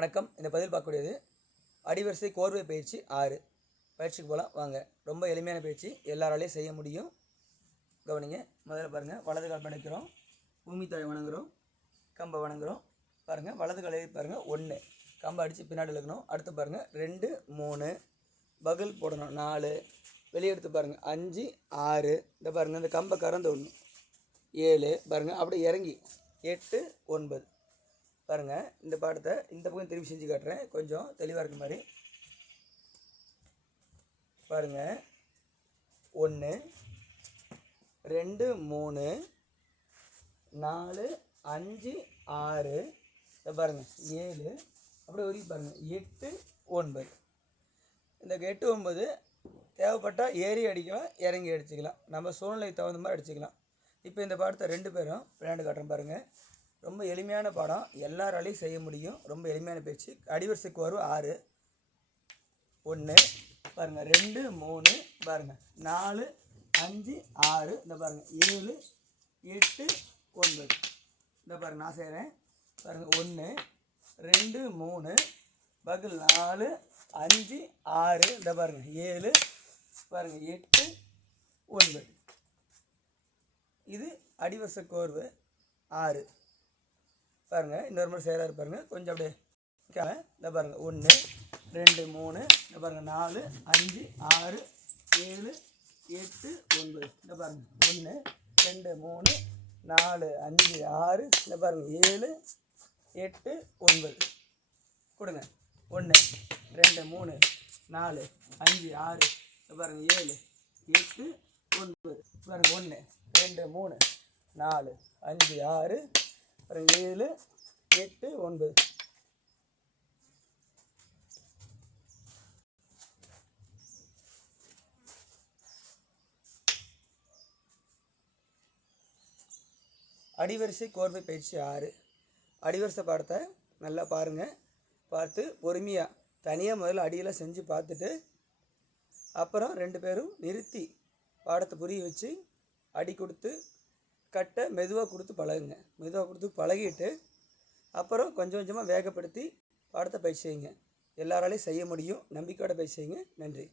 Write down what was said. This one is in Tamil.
வணக்கம். இந்த பதில் பார்க்கக்கூடியது அடிவரிசை கோர்வை பயிற்சி 6. பயிற்சிக்கு போகலாம் வாங்க. ரொம்ப எளிமையான பயிற்சி, எல்லாராலையும் செய்ய முடியும். கவனிங்க. முதல்ல பாருங்கள், வலது கால் படைக்கிறோம், பூமி தாய் வணங்குறோம், கம்பை வணங்குறோம். பாருங்கள், வலது காலை பாருங்கள் 1, கம்பை அடித்து பின்னாடி இழுக்கணும். அடுத்து பாருங்கள் 2 3, பகல் போடணும் 4, வெளியே எடுத்து பாருங்கள் 5 6, இந்த பாருங்கள் இந்த கம்பை கறந்து 1 7, பாருங்கள் அப்படியே இறங்கி 8 9. பாருங்கள், இந்த பாடத்தை இந்த பக்கம் திரும்பி செஞ்சு காட்டுறேன், கொஞ்சம் தெளிவாக இருக்க மாதிரி. பாருங்கள், 1 2 3 4 5 6, இதை பாருங்கள் 7, அப்படியே ஒதுக்கி பாருங்கள் 8 9. இந்த 8 9 தேவைப்பட்டால் ஏறி அடிக்கலாம், இறங்கி அடிச்சுக்கலாம், நம்ம சூழ்நிலைக்கு தகுந்த மாதிரி அடிச்சுக்கலாம். இப்போ இந்த பாடத்தை 2 பேரும் விளையாண்டு காட்டுறேன் பாருங்கள். ரொம்ப எளிமையான பாடம், எல்லாராலையும் செய்ய முடியும். ரொம்ப எளிமையான பயிற்சி. அடிவரிசை கோர்வை 6. 1 பாருங்கள், 2 3 பாருங்கள், 4 5 6, இந்த பாருங்கள் 7 8 9. இந்த பாருங்கள் நான் செய்கிறேன் பாருங்கள். 1 2 3 பகல் 4 5 6, இந்த பாருங்கள் 7 பாருங்கள் 8 9. இது அடிவரிசை கோர்வை 6. பாருங்கள், இன்னொரு மாதிரி செய்கிறாரு பாருங்கள், கொஞ்சம் அப்படியே இந்த பாருங்கள் 1 2 3, இந்த பாருங்கள் 4 5 6 7 8 9, இந்த பாருங்கள் 1 2 3 4 5 6, இந்த பாருங்கள் 7 8 9. கொடுங்க. 1 2 3 4 5 6, இந்த பாருங்கள் 7 8 9. பாருங்கள் 1 2 3 4 5 6, அப்புறம் 7 8 9. அடிவரிசை கோர்வை பயிற்சி 6. அடிவரிசை பாடத்தை நல்லா பாருங்கள். பார்த்து பொறுமையாக தனியாக முதல்ல அடியெல்லாம் செஞ்சு பார்த்துட்டு அப்புறம் 2 பேரும் நிறுத்தி பாடத்தை புரிய வச்சு அடி கொடுத்து கட்டை மெதுவாக கொடுத்து பழகுங்க. மெதுவாக கொடுத்து பழகிட்டு அப்புறம் கொஞ்சம் கொஞ்சமாக வேகப்படுத்தி பாடத்தை பயிற்சி செய்யுங்க. எல்லாராலையும் செய்ய முடியும். நம்பிக்கையோட பயிற்சி செய்யுங்க. நன்றி.